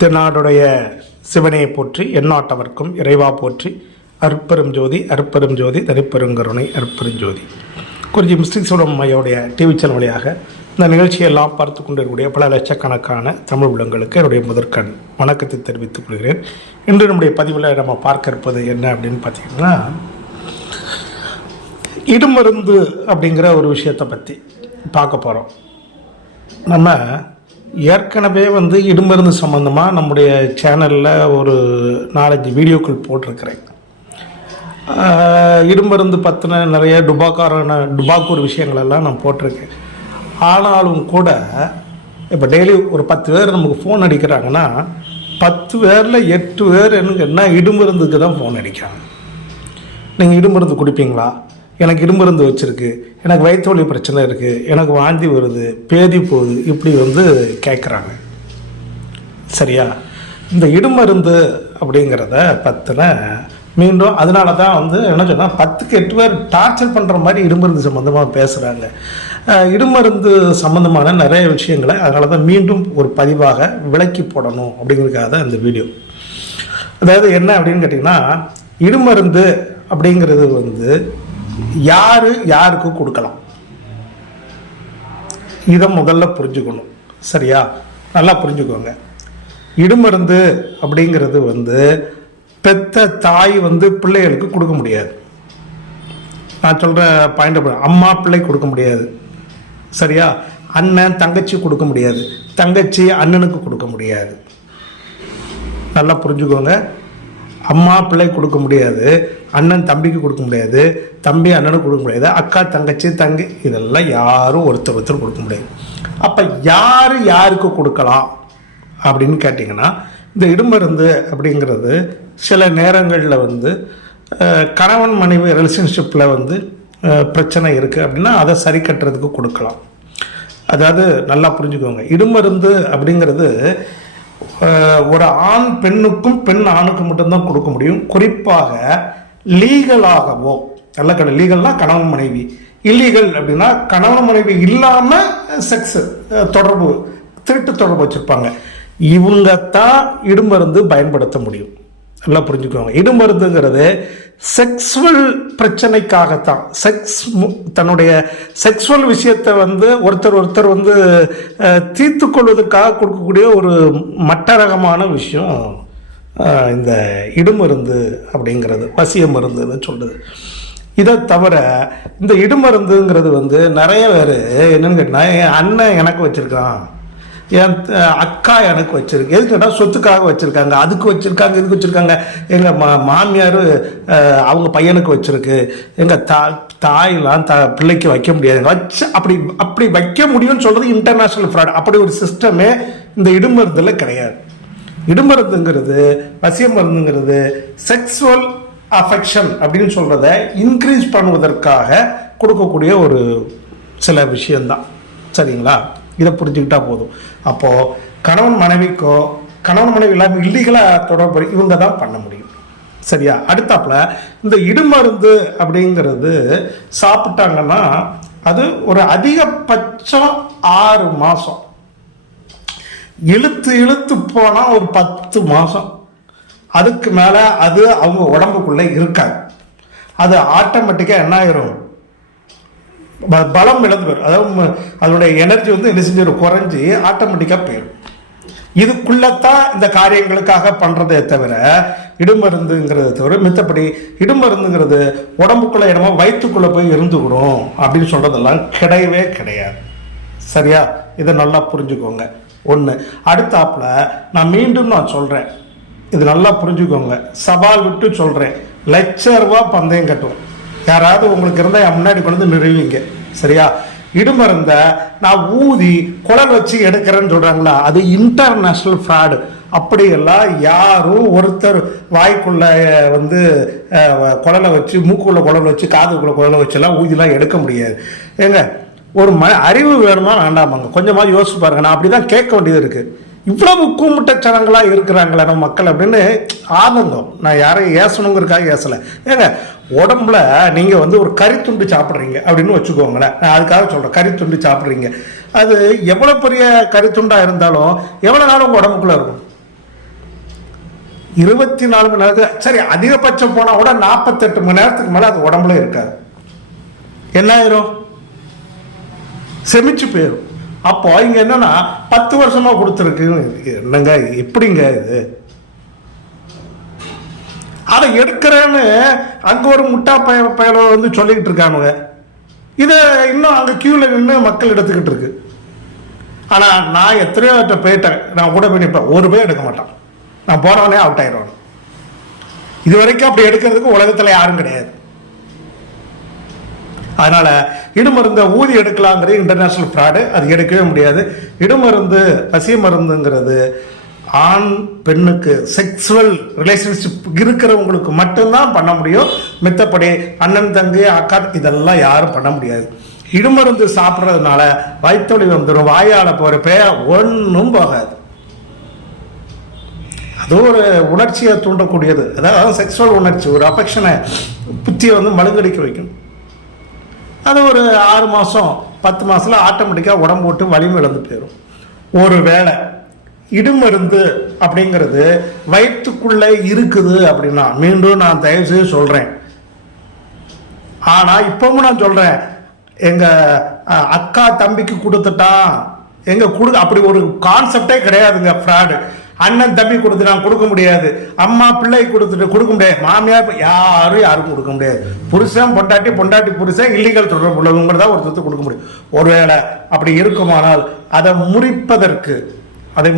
தென்னாடுடைய சிவனையை போற்றி எந்நாட்டவர்க்கும் இறைவா போற்றி அருட்பெரும் ஜோதி அருட்பெரும் ஜோதி தனிப்பெருங்கருணை அருட்பெரும் ஜோதி. குறிஞ்சி மிஸ்டிக் சுடமையோடைய டிவி சேனல் வழியாக இந்த நிகழ்ச்சியெல்லாம் பார்த்து கொண்டிருக்கக்கூடிய பல லட்சக்கணக்கான தமிழ் உள்ளங்களுக்கு என்னுடைய முதற்கண் வணக்கத்தை தெரிவித்துக் கொள்கிறேன். இன்று நம்முடைய பதிவில் நம்ம பார்க்க இருப்பது என்ன அப்படின்னு பார்த்தீங்கன்னா, இடுமருந்து அப்படிங்கிற ஒரு விஷயத்தை பற்றி பார்க்க போகிறோம். நம்ம ஏற்கனவே இடுமருந்து சம்மந்தமாக நம்முடைய சேனலில் ஒரு 4-5 வீடியோக்கள் போட்டிருக்கிறேன். இடுமருந்து பற்றின நிறைய டுபாக்கூர் விஷயங்களெல்லாம் நான் போட்டிருக்கேன். ஆனாலும் கூட இப்போ டெய்லி ஒரு 10 பேர் நமக்கு ஃபோன் அடிக்கிறாங்கன்னா 10 பேரில் 8 பேர் என்ன இடுமருந்துக்கு தான் ஃபோன் அடிக்கிறாங்க. நீங்கள் இடுமருந்து குடிப்பீங்களா? எனக்கு இடுமருந்து வச்சுருக்கு, எனக்கு வயிற்று வலி பிரச்சனை இருக்குது, எனக்கு வாந்தி வருது, பேதி போகுது, இப்படி கேட்குறாங்க. சரியா? இந்த இடுமருந்து அப்படிங்கிறத பற்றின மீண்டும் அதனால தான் என்ன சொன்னால் 10க்கு 8 பேர் டார்ச்சர் பண்ணுற மாதிரி இடுமருந்து சம்மந்தமாக பேசுகிறாங்க. இடுமருந்து சம்மந்தமான நிறைய விஷயங்களை அதனால தான் மீண்டும் ஒரு பதிவாக விளக்கி போடணும் அப்படிங்கிறதுக்காக தான் இந்த வீடியோ. அதாவது என்ன அப்படின்னு கேட்டிங்கன்னா, இடுமருந்து அப்படிங்கிறது யாருக்கு கொடுக்கலாம், இதை முதல்ல புரிஞ்சுக்கணும். சரியா? நல்லா புரிஞ்சுக்கோங்க. இடுமருந்து அப்படிங்கிறது பெத்த தாய் பிள்ளைகளுக்கு கொடுக்க முடியாது. நான் சொல்கிற பாயிண்ட், அம்மா பிள்ளை கொடுக்க முடியாது. சரியா? அண்ணன் தங்கச்சி கொடுக்க முடியாது, தங்கச்சி அண்ணனுக்கு கொடுக்க முடியாது. நல்லா புரிஞ்சுக்கோங்க. அம்மா பிள்ளை கொடுக்க முடியாது, அண்ணன் தம்பிக்கு கொடுக்க முடியாது, தம்பி அண்ணனுக்கு கொடுக்க முடியாது, அக்கா தங்கச்சி தங்கி இதெல்லாம் யாரும் ஒருத்தர் கொடுக்க முடியாது. அப்போ யாருக்கு கொடுக்கலாம் அப்படின்னு கேட்டிங்கன்னா, இந்த இடுமருந்து அப்படிங்கிறது சில நேரங்களில் கணவன் மனைவி ரிலேஷன்ஷிப்பில் பிரச்சனை இருக்குது அப்படின்னா அதை சரி கட்டுறதுக்கு கொடுக்கலாம். அதாவது நல்லா புரிஞ்சுக்கோங்க, இடுமருந்து அப்படிங்கிறது ஒரு ஆண் பெண்ணுக்கும் பெண் ஆணுக்கும் மட்டும்தான் கொடுக்க முடியும். குறிப்பாக லீகலாகவோ, நல்ல லீகல்னா கணவன் மனைவி, இல்லீகல் அப்படின்னா கணவன் மனைவி இல்லாமல் செக்ஸ் தொடர்பு, திருட்டு தொடர்பு வச்சுருப்பாங்க. இவங்க தான் இடுமருந்து பயன்படுத்த முடியும். நல்லா புரிஞ்சுக்கோங்க. இடுமருந்துங்கிறது செக்ஸுவல் பிரச்சனைக்காகத்தான், தன்னுடைய செக்ஸுவல் விஷயத்தை ஒருத்தர் தீர்த்து கொள்வதற்காக கொடுக்கக்கூடிய ஒரு மட்டரகமான விஷயம் இந்த இடுமருந்து அப்படிங்கிறது, வசிய மருந்துன்னு சொல்லுது. இதை தவிர இந்த இடுமருந்துங்கிறது நிறைய பேர் என்னன்னு கேட்டால், என் அண்ணன் எனக்கு வச்சுருக்கான், என் அக்கா எனக்கு வச்சிருக்கு, எது கேட்டால் சொத்துக்காக வச்சுருக்காங்க, அதுக்கு வச்சுருக்காங்க, இதுக்கு வச்சுருக்காங்க, எங்கள் மாமியார் அவங்க பையனுக்கு வச்சுருக்கு, எங்கள் தாயெல்லாம் பிள்ளைக்கு வைக்க முடியாது, அப்படி வைக்க முடியும்னு சொல்கிறது இன்டர்நேஷ்னல் ஃப்ராட். அப்படி ஒரு சிஸ்டமே இந்த இடுமருந்தில் கிடையாது. இடுமருந்துங்கிறது, வசிய மருந்துங்கிறது செக்ஸுவல் அஃபெக்ஷன் அப்படின்னு சொல்கிறத இன்க்ரீஸ் பண்ணுவதற்காக கொடுக்கக்கூடிய ஒரு சில விஷயந்தான். சரிங்களா? இதை புரிஞ்சுக்கிட்டா போதும். அப்போது கணவன் மனைவிக்கோ, கணவன் மனைவி இல்லாமல் இல்லீகலாக தொடர்பு இவங்க தான் பண்ண முடியும். சரியா? அடுத்தாப்புல இந்த இடுமருந்து அப்படிங்கிறது சாப்பிட்டாங்கன்னா அது ஒரு அதிகபட்சம் 6 மாதம், இழுத்து போனால் ஒரு 10 மாதம், அதுக்கு மேலே அது அவங்க உடம்புக்குள்ளே இருக்காது. அது ஆட்டோமேட்டிக்காக என்ன ஆயிரும், பலம் இழந்து போயிடும். அதாவது அதோடைய எனர்ஜி என்ன செஞ்சிடும், குறைஞ்சி ஆட்டோமேட்டிக்காக போயிடும். இதுக்குள்ளத்தான் இந்த காரியங்களுக்காக பண்ணுறதே தவிர இடுமருந்துங்கிறத தவிர மித்தபடி இடுமருந்துங்கிறது உடம்புக்குள்ளே இடமா வயிற்றுக்குள்ளே போய் இருந்துக்கணும் அப்படின்னு சொல்கிறதெல்லாம் கிடையவே கிடையாது. சரியா? இதை நல்லா புரிஞ்சுக்கோங்க. ஒன்று. அடுத்தாப்புல நான் மீண்டும் சொல்கிறேன், இது நல்லா புரிஞ்சுக்கோங்க, சவால் விட்டு சொல்கிறேன், ₹1,00,000 பந்தயம் கட்டுவோம். யாராவது உங்களுக்கு இருந்தால் என் முன்னாடி கொண்டு நிறுவீங்க. சரியா? இடுமருந்த நான் ஊதி குழல் வச்சு எடுக்கிறேன்னு சொல்கிறாங்களா, அது இன்டர்நேஷ்னல் ஃப்ராடு. அப்படியெல்லாம் யாரும் ஒருத்தர் வாய்க்குள்ள குழலை வச்சு, மூக்குள்ள குழல் வச்சு, காதுக்குள்ள குழலை வச்செல்லாம் ஊதிலாம் எடுக்க முடியாது. ஏங்க, ஒரு அறிவு வேணுமா வேண்டாமாங்க? கொஞ்சமாக யோசிச்சு பாருங்க. நான் அப்படி தான் கேட்க வேண்டியது இருக்குது. இவ்வளவு கூமுட்டச்சனங்களாக இருக்கிறாங்களே நம்ம மக்கள் அப்படின்னு ஆதங்கம். நான் யாரையும் ஏசணுங்கிறதுக்காக ஏசலை. ஏங்க, உடம்புல நீங்கள் ஒரு கறித்துண்டு சாப்பிட்றீங்க அப்படின்னு வச்சுக்கோங்களேன். நான் அதுக்காக சொல்கிறேன், கறித்துண்டு சாப்பிட்றீங்க, அது எவ்வளோ பெரிய கறித்துண்டாக இருந்தாலும் எவ்வளோ நாள் உங்கள் உடம்புக்குள்ளே இருக்கும்? 24 மணி நேரத்துக்கு, சரி அதிகபட்சம் போனால் கூட 48 மணி நேரத்துக்கு மேலே அது உடம்புல இருக்காது. என்ன ஆயிரும்? செமிச்சு போயிடும். அப்போ இங்க என்னன்னா 10 வருஷமா கொடுத்துருக்கு. என்னங்க எப்படிங்க இது? அதை எடுக்கிறேன்னு அங்க ஒரு முட்டா பயல வந்து சொல்லிட்டு இருக்கானுங்க. இதை இன்னும் அங்க கியூல நின்று மக்கள் எடுத்துக்கிட்டு இருக்கு. ஆனா நான் எத்தனையோ போயிட்டேன், நான் கூட போய் நிற்பேன், ஒரு பேர் எடுக்க மாட்டான். நான் போனவனே அவுட் ஆயிடுவான். இது வரைக்கும் அப்படி எடுக்கிறதுக்கு உலகத்துல யாரும் கிடையாது. அதனால இடுமருந்த ஊதி எடுக்கலாங்கிறது இன்டர்நேஷனல் ஃப்ராடு. அது எடுக்கவே முடியாது. இடுமருந்து பசி மருந்துங்கிறது ஆண் பெண்ணுக்கு செக்ஸுவல் ரிலேஷன்ஷிப் இருக்கிறவங்களுக்கு மட்டும்தான் பண்ண முடியும். மித்தப்படி அண்ணன் தங்கி அக்கா இதெல்லாம் யாரும் பண்ண முடியாது. இடுமருந்து சாப்பிட்றதுனால வயிற்றொலி வந்துடும், வாயால போற பேய ஒன்றும் போகாது. அது ஒரு உணர்ச்சியை தூண்டக்கூடியது. அதாவது செக்ஸுவல் உணர்ச்சி, ஒரு அஃபெக்ஷனை புத்தியை வந்து மழுங்கடிக்க வைக்கும். அது ஒரு 6 மாதம் 10 மாதத்தில் ஆட்டோமேட்டிக்காக உடம்பு விட்டு வலிமை இழந்து போயிடும். ஒரு வேளை இடுமருந்து அப்படிங்கிறது வயிற்றுக்குள்ளே இருக்குது அப்படின்னா, மீண்டும் நான் தயவு செய்து சொல்கிறேன், ஆனால் இப்பவும் நான் சொல்கிறேன், எங்கள் அக்கா தம்பிக்கு கொடுத்துட்டான் அப்படி ஒரு கான்செப்டே கிடையாதுங்க. ஃப்ராடு. அண்ணன் தம்பி கொடுத்து நான் கொடுக்க முடியாது, அம்மா பிள்ளை கொடுத்துட்டு கொடுக்க முடியாது, மாமியார் யாரும் கொடுக்க முடியாது. புருஷன் பொண்டாட்டி புருஷன் இல்லீகல் தொடர்பு உள்ளவங்க தான் ஒரு சொத்து கொடுக்க முடியும். ஒருவேளை அப்படி இருக்குமானால் அதை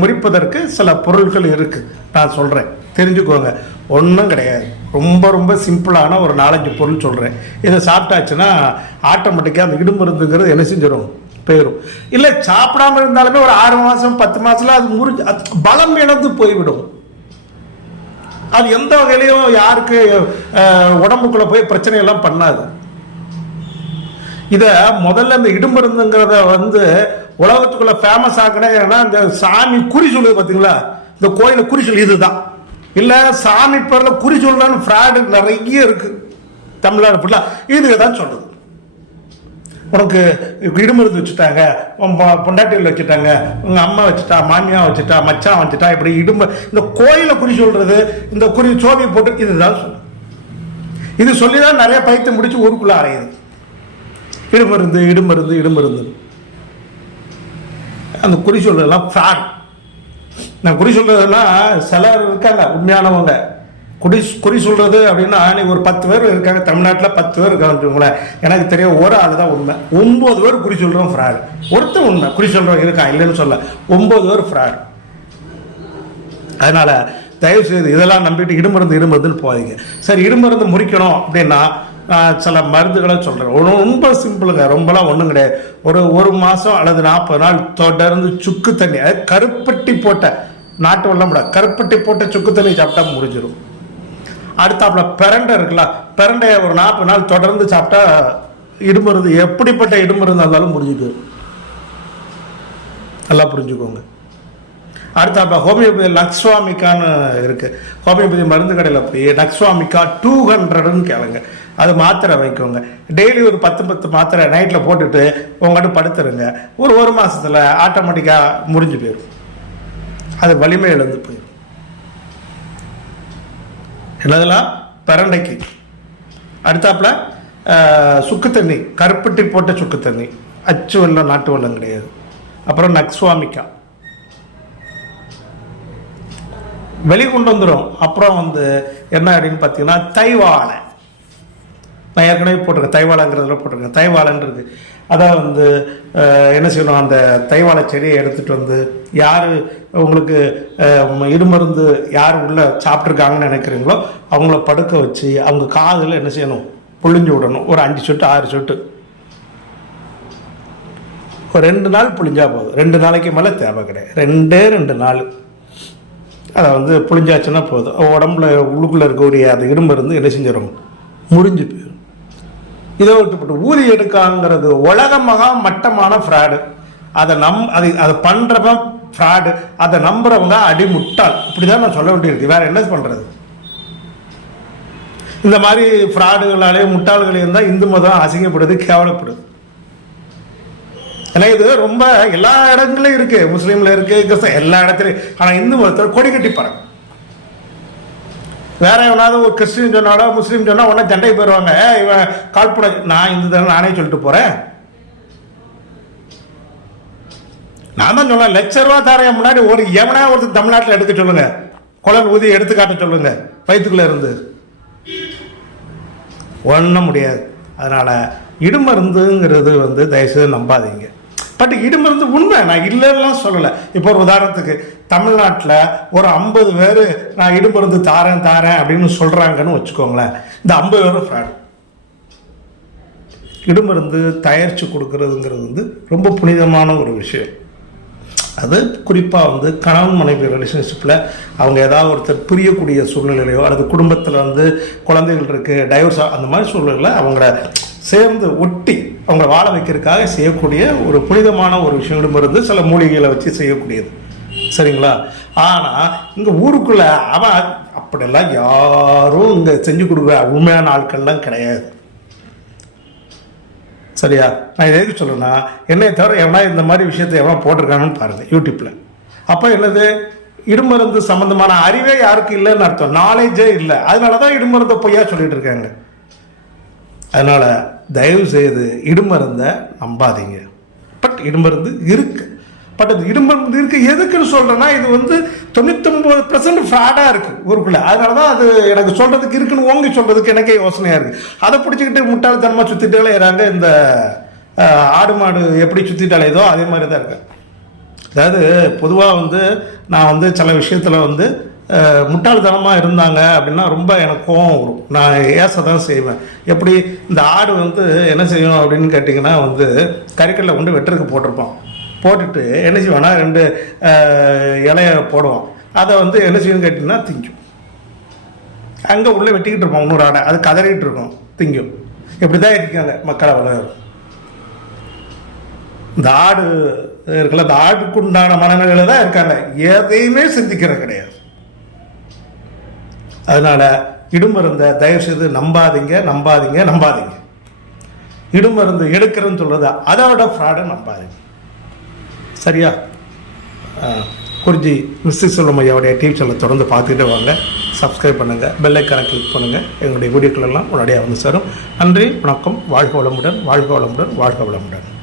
முறிப்பதற்கு சில பொருட்கள் இருக்கு. நான் சொல்றேன், தெரிஞ்சுக்கோங்க. ஒன்றும் கிடையாது. ரொம்ப ரொம்ப சிம்பிளான ஒரு 4-5 பொருள் சொல்றேன். இதை சாப்பிட்டாச்சுன்னா ஆட்டோமேட்டிக்காக அந்த இடுமருந்துங்கிறது என்ன செஞ்சிடும்? போயிடும். இல்லை சாப்பிடாம இருந்தாலுமே ஒரு 6 மாதம் 10 மாதத்துல அது பலம் இழந்து போய்விடும். அது எந்த வகையிலையும் யாருக்கு உடம்புக்குள்ள போய் பிரச்சனை எல்லாம் பண்ணாது. இத முதல்ல இந்த இடுமருந்துங்கிறத வந்து உலகத்துக்குள்ள ஃபேமஸ் ஆக்கினா இந்த சாமி குறி சொல்லுது பார்த்தீங்களா, இந்த கோயில குறி சொல்லு இதுதான். இல்ல சாமி பேர்ல குறி சொல்றான்னு ஃப்ராடு நிறைய இருக்கு தமிழ்நாடு ஃபுல்லா. இதுக்கு தான் சொல்லுது. உனக்கு இடுமருந்து வச்சுட்டாங்க, பொண்டாட்டியில் வச்சுட்டாங்க, உங்க அம்மா வச்சுட்டா, மாமியா வச்சுட்டா, மச்சான் வச்சுட்டா, இப்படி இந்த கோயில குறி சொல்றது, இந்த குறி சோவி போட்டு இதுதான் சொல்லு. இது சொல்லிதான் நிறைய பைத்தியம் முடிச்சு ஊருக்குள்ள அறையுது. இடுமருந்து அந்த குறி சொல்றதெல்லாம் ஃப்ராட். நான் குறி சொல்றதெல்லாம் சிலர் இருக்காங்க உண்மையானவங்க. குறி சொல்றது அப்படின்னா நீங்க ஒரு 10 பேர் இருக்காங்க தமிழ்நாட்டில், 10 பேர் இருக்காங்க. எனக்கு தெரியும் ஒரு ஆள் தான் உண்மை. 9 பேர் குறி சொல்றோம் ஃப்ராட். ஒருத்தர் உண்மை குறி சொல்றோம் இருக்கான், இல்லைன்னு சொல்ல. 9 பேர் ஃப்ராட். அதனால தயவு செய்து இதெல்லாம் நம்பிட்டு இடுமருந்துன்னு போகாதீங்க. சரி, இடுமருந்து முறிக்கணும் அப்படின்னா சில மருந்துகளை சொல்றேன். ரொம்ப சிம்பிளுங்க, ரொம்பலாம் ஒன்றும் கிடையாது. ஒரு மாதம் அல்லது 40 நாள் தொடர்ந்து சுக்கு தண்ணி, கருப்பட்டி போட்ட, நாட்டு வெள்ளம் கூட கருப்பட்டி போட்ட சுக்கு தண்ணி சாப்பிட்டா முடிஞ்சிடும். அடுத்தாப்புல பிரண்டை இருக்குல்ல, பிரண்டைய ஒரு 40 நாள் தொடர்ந்து சாப்பிட்டா இடுமருந்து, எப்படிப்பட்ட இடுமருந்து இருந்தாலும் முடிஞ்சுக்கு. நல்லா புரிஞ்சுக்கோங்க. அடுத்தாப்புல ஹோமியோபதி நக்ஸ்வாமிக்கான்னு இருக்கு. ஹோமியோபதி மருந்து கடையில் போய் நக்ஸ்வாமிக்கா 200ன்னு கேளுங்க. அது மாத்திரை வைக்கோங்க. டெய்லி ஒரு 10 மாத்திரை நைட்டில் போட்டுட்டு உங்கள்கிட்ட படுத்துருங்க. ஒரு மாதத்தில் ஆட்டோமேட்டிக்காக முடிஞ்சு போயிடும். அது வலிமை இழந்து போயிடும். என்னதெல்லாம் பிரண்டைக்கு. அடுத்தாப்புல சுக்கு தண்ணி, கருப்பட்டி போட்ட சுக்கு தண்ணி, அச்சு வெள்ளம், நாட்டு வெள்ளம் கிடையாது. அப்புறம் நக்ஸ்வாமிக்கா வெளிக்கொண்டு வந்துடும். அப்புறம் வந்து என்ன அப்படின்னு பார்த்தீங்கன்னா தைவாழை. நான் ஏற்கனவே போட்டிருக்கேன், தைவாழைங்கிறதுல போட்டிருக்கேன். தைவாழைன்னு இருக்கு. அதான் வந்து என்ன செய்யணும், அந்த தைவாழை செடியை எடுத்துகிட்டு வந்து யார் உங்களுக்கு இடுமருந்து யார் உள்ள சாப்பிட்ருக்காங்கன்னு நினைக்கிறீங்களோ அவங்கள படுக்க வச்சு அவங்க காதில் என்ன செய்யணும், புழிஞ்சு விடணும். ஒரு 5 சொட்டு 6 சொட்டு ஒரு 2 நாள் புழிஞ்சா போதும். 2 நாளைக்கு மேலே தேவை கிடையாது. 2 நாள் அதை வந்து புழிஞ்சாச்சுன்னா போதும். உடம்புல உள்ளுக்குள்ளே இருக்கக்கூடிய அந்த இடுமருந்து என்ன செஞ்சிடும், முறிஞ்சு போயிடும். இதை விட்டுப்பட்டு ஊதி எடுக்காங்கிறது உலகமாக மட்டமான ஃப்ராடு. அதை பண்றவன் ஃப்ராடு, அதை நம்புறவங்க அடிமுட்டாள். இப்படிதான் நான் சொல்ல வேண்டியிருக்கு. வேற என்ன பண்றது? இந்த மாதிரி ஃப்ராடுகளாலே முட்டாள்களையும் தான் இந்து மதம் அசிங்கப்படுது, கேவலப்படுது. ஏன்னா இது ரொம்ப எல்லா இடங்களையும் இருக்கு, முஸ்லீம்ல இருக்கு, எல்லா இடத்துலையும். ஆனா இந்து மதத்தில் கொடி கட்டி பறக்கும். வேற எவனாவது ஒரு கிறிஸ்டின் சொன்னாலோ முஸ்லீம் சொன்னால் உடனே சண்டை போயிடுவாங்க. இவன் கால்பட நான் இந்த தானே நானே சொல்லிட்டு போகிறேன். நான் தான் சொல்ல ₹1,00,000 தரேன் முன்னாடி ஒரு எவனா ஒருத்தர் தமிழ்நாட்டில் எடுக்க சொல்லுங்க, குழல் ஊதி எடுத்துக்காட்ட சொல்லுங்க வயிற்றுக்குள்ளே இருந்து. ஒன்றும் முடியாது. அதனால் இடுமருந்துங்கிறது வந்து தயவுசெய்து நம்பாதீங்க. பட் இடுமருந்து உண்மை, நான் இல்லைலாம் சொல்லலை. இப்போ ஒரு உதாரணத்துக்கு தமிழ்நாட்டில் ஒரு 50 பேர் நான் இடுமருந்து தாரேன் அப்படின்னு சொல்கிறாங்கன்னு வச்சுக்கோங்களேன். இந்த 50 பேரும் ஃப்ராட். இடுமருந்து தயாரித்து கொடுக்கறதுங்கிறது வந்து ரொம்ப புனிதமான ஒரு விஷயம். அது குறிப்பாக வந்து கணவன் மனைவி ரிலேஷன்ஷிப்பில் அவங்க ஏதாவது ஒருத்தர் பிரியக்கூடிய சூழ்நிலையோ அல்லது குடும்பத்தில் வந்து குழந்தைகள் இருக்குது டைவர்ஸ் அந்த மாதிரி சூழ்நிலையில் அவங்கள சேர்ந்து ஒட்டி அவங்கள வாழ வைக்கிறதுக்காக செய்யக்கூடிய ஒரு புனிதமான ஒரு விஷயம் இருந்து சில மூலிகைகளை வச்சு செய்யக்கூடியது. சரிங்களா? ஆனால் இங்கே ஊருக்குள்ளே அவன் அப்படியெல்லாம் யாரும் இங்கே செஞ்சு கொடுக்குற உண்மையான ஆட்கள்லாம் கிடையாது. சரியா? நான் எதுக்கு சொல்லுன்னா, என்னை தவிர எவனா இந்த மாதிரி விஷயத்தை எவனா போட்டிருக்காங்கன்னு பாருங்கள் யூடியூப்பில். அப்போ என்னது, இடுமருந்து சம்மந்தமான அறிவே யாருக்கும் இல்லைன்னு அர்த்தம், நாலேஜே இல்லை. அதனால தான் இடுமருந்தை பொய்யா சொல்லிட்டு இருக்காங்க. அதனால் தயவு செய்து இடுமருந்தை நம்பாதீங்க. பட் இடுமருந்து இருக்கு. பட் அது இடுமருந்து இருக்கு எதுக்குன்னு சொல்கிறேன்னா, இது வந்து 99% ஃப்ராடாக இருக்குது ஊருக்குள்ளே. அதனால தான் அது எனக்கு சொல்கிறதுக்கு இருக்குன்னு ஓங்கி சொல்கிறதுக்கு எனக்கே யோசனையாக இருக்குது. அதை பிடிச்சிக்கிட்டு முட்டாள்தனமாக சுற்றிட்டு அலையிறாங்க. இந்த ஆடு மாடு எப்படி சுற்றிட்டு அலையுதோ அதே மாதிரி தான் இருக்கு. அதாவது பொதுவாக வந்து நான் வந்து சில விஷயத்தில் வந்து முட்டாள்தனமாக இருந்தாங்க அப்படின்னா ரொம்ப எனக்கு கோபம் வரும். நான் ஏச தான் செய்வேன். எப்படி இந்த ஆடு வந்து என்ன செய்யும் அப்படின்னு கேட்டிங்கன்னா, வந்து கறிக்கல்ல கொண்டு வெட்டுறதுக்கு போட்டிருப்போம். போட்டுட்டு என்ன செய்வோம்னா 2 இலைய போடுவோம். அதை வந்து என்ன செய்யும் கேட்டிங்கன்னா திங்கும். அங்கே உள்ளே வெட்டிக்கிட்டு இருப்போம் இன்னொரு ஆடை, அது கதறிக்கிட்டு இருக்கும், திங்கும். இப்படி தான் இருக்காங்க மக்கள். அவ்வளோ இந்த ஆடு இருக்குல்ல, இந்த ஆடுக்கு உண்டான மனநிலையில் தான் இருக்காங்க, எதையுமே சிந்திக்கிறது கிடையாது. அதனால் இடுமருந்தை தயவுசெய்து நம்பாதீங்க. இடுமருந்து எடுக்கிறேன்னு சொல்கிறது அதோட ஃப்ராடை நம்பாதீங்க. சரியா? குறிஞ்சி மிஸ்ஸி சொல்லும் ஐயாவுடைய டிவி சேனலை தொடர்ந்து பார்த்துக்கிட்டே வாங்க. சப்ஸ்கிரைப் பண்ணுங்கள், பெல் ஐக்கானை கிளிக் பண்ணுங்கள். எங்களுடைய வீடியோக்கள் எல்லாம் உடனடியாக வந்து சேரும். நன்றி, வணக்கம். வாழ்க வளமுடன்.